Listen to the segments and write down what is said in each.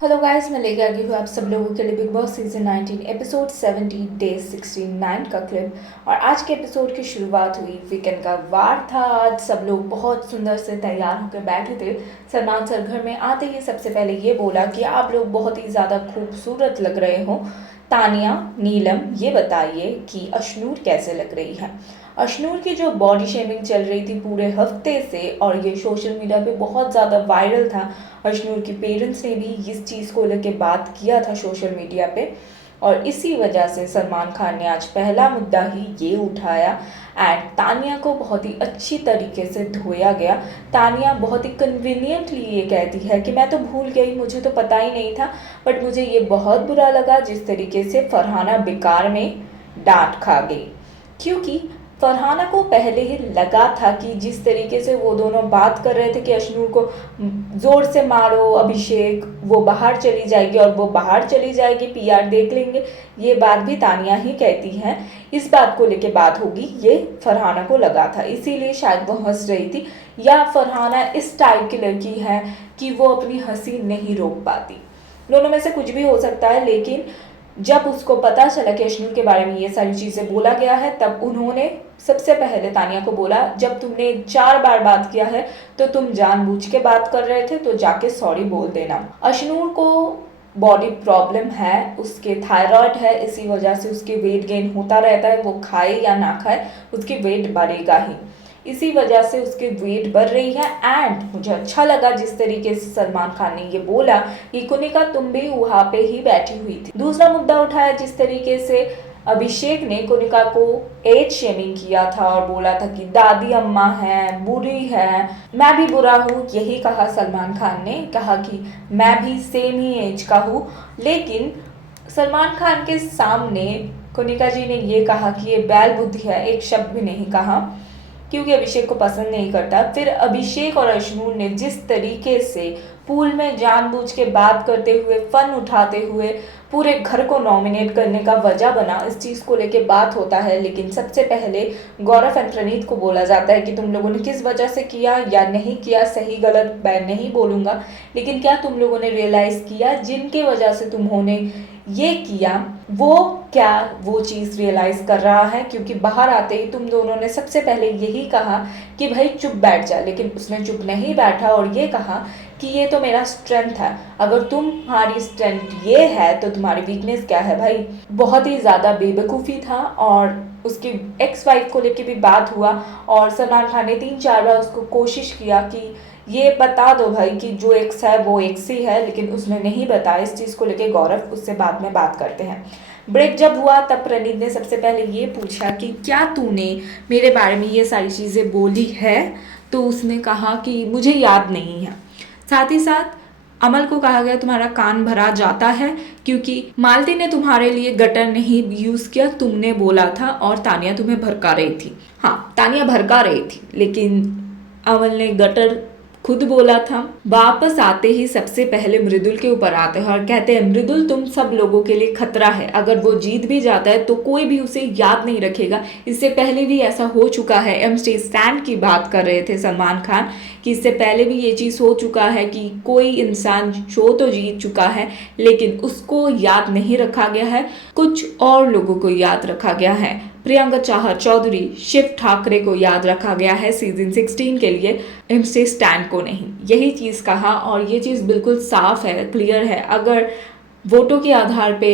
Hello guys, मैं लेके आ गई हूँ आप सब लोगों के लिए big boss season 19 episode 70 day 69 का क्लिप। और आज के एपिसोड की शुरुआत हुई, वीकेंड का वार था। आज सब लोग बहुत सुंदर से तैयार होकर बैठे थे। सलमान सर घर में आते ही सबसे पहले ये बोला कि आप लोग बहुत ही ज़्यादा खूबसूरत लग रहे हो। तानिया, नीलम, ये बताइए कि अशनूर कैसे लग रही है। अशनूर की जो बॉडी शेमिंग चल रही थी पूरे हफ्ते से और ये सोशल मीडिया पे बहुत ज़्यादा वायरल था। अशनूर की पेरेंट्स ने भी इस चीज़ को लेकर बात किया था सोशल मीडिया पे। और इसी वजह से सलमान खान ने आज पहला मुद्दा ही ये उठाया। एंड तानिया को बहुत ही अच्छी तरीके से धोया गया। तानिया बहुत ही कन्वीनियंटली ये कहती है कि मैं तो भूल गई, मुझे तो पता ही नहीं था। बट मुझे ये बहुत बुरा लगा जिस तरीके से फरहाना बेकार में डांट खा गई, क्योंकि फरहाना को पहले ही लगा था कि जिस तरीके से वो दोनों बात कर रहे थे कि अशनूर को ज़ोर से मारो अभिषेक, वो बाहर चली जाएगी और वो बाहर चली जाएगी, पीआर देख लेंगे। ये बात भी तानिया ही कहती हैं। इस बात को लेके बात होगी, ये फरहाना को लगा था, इसीलिए शायद वो हंस रही थी। या फरहाना इस टाइप की लड़की है कि वो अपनी हंसी नहीं रोक पाती। दोनों में से कुछ भी हो सकता है। लेकिन जब उसको पता चला कि अशनूर के बारे में ये सारी चीज़ें बोला गया है, तब उन्होंने सबसे पहले तानिया को बोला, जब तुमने 4 बार बात किया है तो तुम जानबूझ के बात कर रहे थे, तो जाके सॉरी बोल देना। अशनूर को बॉडी प्रॉब्लम है, उसके थायराइड है, इसी वजह से उसके वेट गेन होता रहता है। वो खाए या ना खाए उसकी वेट बढ़ेगा ही, इसी वजह से उसके वेट बढ़ रही है। एंड मुझे अच्छा लगा जिस तरीके से सलमान खान ने ये बोला कि कुनिका तुम भी वहाँ पे ही बैठी हुई थी। दूसरा मुद्दा उठाया जिस तरीके से अभिषेक ने कुनिका को एज शेमिंग किया था और बोला था कि दादी अम्मा है, बुरी है, मैं भी बुरा हूँ, यही कहा सलमान खान ने। कहा कि मैं भी सेम ही एज का हूँ। लेकिन सलमान खान के सामने कुनिका जी ने ये कहा कि ये बैल बुद्धि है, एक शब्द भी नहीं कहा, क्योंकि अभिषेक को पसंद नहीं करता। फिर अभिषेक और अशनूर ने जिस तरीके से पूल में जानबूझ के बात करते हुए, फन उठाते हुए पूरे घर को नॉमिनेट करने का वजह बना, इस चीज़ को लेके बात होता है। लेकिन सबसे पहले गौरव एंड प्रणीत को बोला जाता है कि तुम लोगों ने किस वजह से किया या नहीं किया, सही गलत मैं नहीं बोलूँगा, लेकिन क्या तुम लोगों ने रियलाइज़ किया जिनके वजह से तुम्होंने ये किया, वो क्या वो चीज़ रियलाइज़ कर रहा है? क्योंकि बाहर आते ही तुम दोनों ने सबसे पहले यही कहा कि भाई चुप बैठ जा, लेकिन उसने चुप नहीं बैठा और ये कहा कि ये तो मेरा स्ट्रेंथ है। अगर तुम्हारी स्ट्रेंथ ये है तो तुम्हारी वीकनेस क्या है भाई? बहुत ही ज़्यादा बेवकूफ़ी था। और उसकी एक्स वाइफ को लेके भी बात हुआ और सलमान खान ने 3-4 बार उसको कोशिश किया कि ये बता दो भाई कि जो एक्स है वो एक्स ही है, लेकिन उसने नहीं बताया। इस चीज़ को लेके गौरव उससे बाद में बात करते हैं। ब्रेक जब हुआ तब प्रणीत ने सबसे पहले ये पूछा कि क्या तूने मेरे बारे में ये सारी चीज़ें बोली है? तो उसने कहा कि मुझे याद नहीं है। साथ ही साथ अमल को कहा गया तुम्हारा कान भरा जाता है क्योंकि मालती ने तुम्हारे लिए गटर नहीं यूज़ किया, तुमने बोला था, और तानिया तुम्हें भड़का रही थी। हाँ, तानिया भड़का रही थी, लेकिन अमल ने गटर खुद बोला था। वापस आते ही सबसे पहले मृदुल के ऊपर आते हैं और कहते हैं मृदुल तुम सब लोगों के लिए खतरा है, अगर वो जीत भी जाता है तो कोई भी उसे याद नहीं रखेगा। इससे पहले भी ऐसा हो चुका है। एमस्टे स्टैंड की बात कर रहे थे सलमान खान कि इससे पहले भी ये चीज़ हो चुका है कि कोई इंसान शो तो जीत चुका है लेकिन उसको याद नहीं रखा गया है, कुछ और लोगों को याद रखा गया है। प्रियंका चाहर चौधरी, शिव ठाकरे को याद रखा गया है सीजन 16 के लिए, एमस्टे स्टैंड को नहीं। यही चीज़ कहा और ये चीज़ बिल्कुल साफ है, क्लियर है। अगर वोटों के आधार पे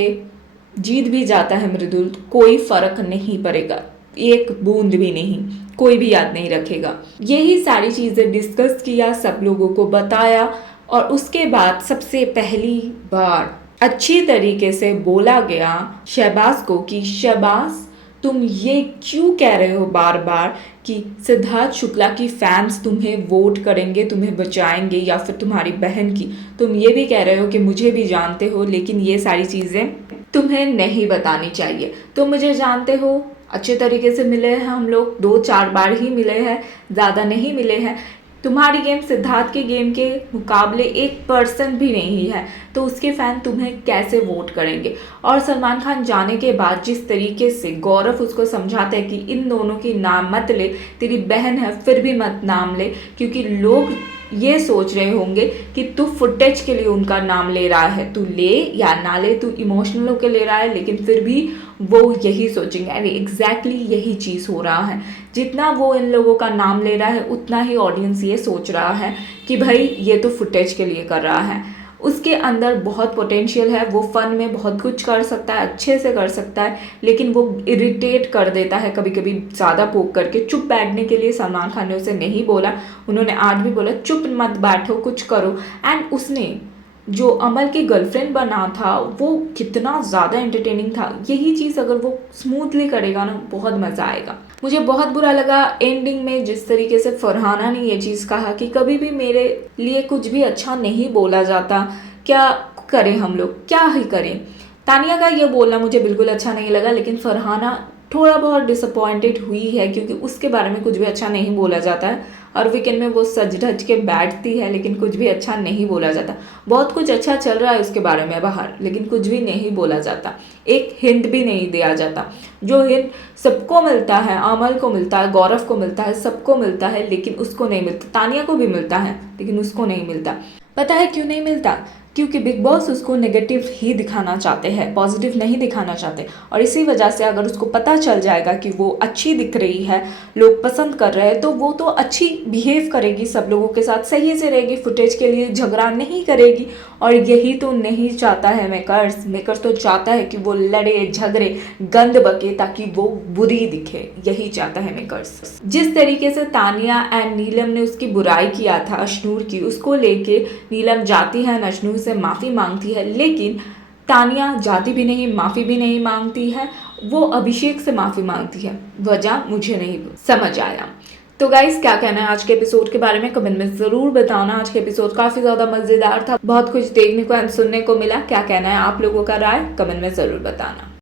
जीत भी जाता है मृदुल, कोई फर्क नहीं पड़ेगा, एक बूंद भी नहीं, कोई भी याद नहीं रखेगा। यही सारी चीज़ें डिस्कस किया, सब लोगों को बताया और उसके बाद सबसे पहली बार अच्छी तरीके से बोला गया शहबाज को कि शहबाज तुम ये क्यों कह रहे हो बार बार कि सिद्धार्थ शुक्ला की फैंस तुम्हें वोट करेंगे, तुम्हें बचाएंगे, या फिर तुम्हारी बहन की। तुम ये भी कह रहे हो कि मुझे भी जानते हो, लेकिन ये सारी चीज़ें तुम्हें नहीं बतानी चाहिए। तुम मुझे जानते हो, अच्छे तरीके से मिले हैं हम लोग, 2-4 बार ही मिले हैं, ज़्यादा नहीं मिले हैं। तुम्हारी गेम सिद्धार्थ के गेम के मुकाबले 1% भी नहीं है, तो उसके फ़ैन तुम्हें कैसे वोट करेंगे? और सलमान खान जाने के बाद जिस तरीके से गौरव उसको समझाते हैं कि इन दोनों की नाम मत ले, तेरी बहन है फिर भी मत नाम ले, क्योंकि लोग ये सोच रहे होंगे कि तू फुटेज के लिए उनका नाम ले रहा है, तू ले या ना ले, तू इमोशनल होकर ले रहा है, लेकिन फिर भी वो यही सोचेंगे। अरे एग्जैक्टली यही चीज़ हो रहा है। जितना वो इन लोगों का नाम ले रहा है उतना ही ऑडियंस ये सोच रहा है कि भाई ये तो फुटेज के लिए कर रहा है। उसके अंदर बहुत पोटेंशियल है, वो फन में बहुत कुछ कर सकता है, अच्छे से कर सकता है, लेकिन वो इरिटेट कर देता है कभी कभी ज़्यादा पोक करके। चुप बैठने के लिए सलमान खान ने उसे नहीं बोला, उन्होंने आज भी बोला चुप मत बैठो, कुछ करो। एंड उसने जो अमल की गर्लफ्रेंड बना था वो कितना ज़्यादा एंटरटेनिंग था। यही चीज़ अगर वो स्मूथली करेगा ना, बहुत मज़ा आएगा। मुझे बहुत बुरा लगा एंडिंग में जिस तरीके से फरहाना ने ये चीज़ कहा कि कभी भी मेरे लिए कुछ भी अच्छा नहीं बोला जाता, क्या करें हम लोग, क्या ही करें। तानिया का ये बोलना मुझे बिल्कुल अच्छा नहीं लगा, लेकिन फरहाना थोड़ा बहुत डिसअपॉइंटेड हुई है क्योंकि उसके बारे में कुछ भी अच्छा नहीं बोला जाता है। और वीकेंड में वो सज धज के बैठती है लेकिन कुछ भी अच्छा नहीं बोला जाता। बहुत कुछ अच्छा चल रहा है उसके बारे में बाहर, लेकिन कुछ भी नहीं बोला जाता, एक हिंट भी नहीं दिया जाता। जो हिंट सबको मिलता है, अमल को मिलता है, गौरव को मिलता है, सबको मिलता है, लेकिन उसको नहीं मिलता। तानिया को भी मिलता है लेकिन उसको नहीं मिलता। पता है क्यों नहीं मिलता? क्योंकि बिग बॉस उसको नेगेटिव ही दिखाना चाहते हैं, पॉजिटिव नहीं दिखाना चाहते। और इसी वजह से अगर उसको पता चल जाएगा कि वो अच्छी दिख रही है, लोग पसंद कर रहे हैं, तो वो तो अच्छी बिहेव करेगी, सब लोगों के साथ सही से रहेगी, फुटेज के लिए झगड़ा नहीं करेगी। और यही तो नहीं चाहता है मेकर्स तो चाहता है कि वो लड़े झगड़े गंद बके ताकि वो बुरी दिखे, यही चाहता है मेकर्स। जिस तरीके से तानिया एंड नीलम ने उसकी बुराई किया था अशनूर की, उसको लेके नीलम जाती है अशनूर से माफ़ी मांगती है, लेकिन तानिया जाती भी नहीं, माफ़ी भी नहीं मांगती है, वो अभिषेक से माफ़ी मांगती है। वजह मुझे नहीं समझ आया। तो गाइस, क्या कहना है आज के एपिसोड के बारे में कमेंट में ज़रूर बताना। आज के एपिसोड काफ़ी ज़्यादा मज़ेदार था, बहुत कुछ देखने को एंड सुनने को मिला। क्या कहना है आप लोगों का, राय कमेंट में ज़रूर बताना।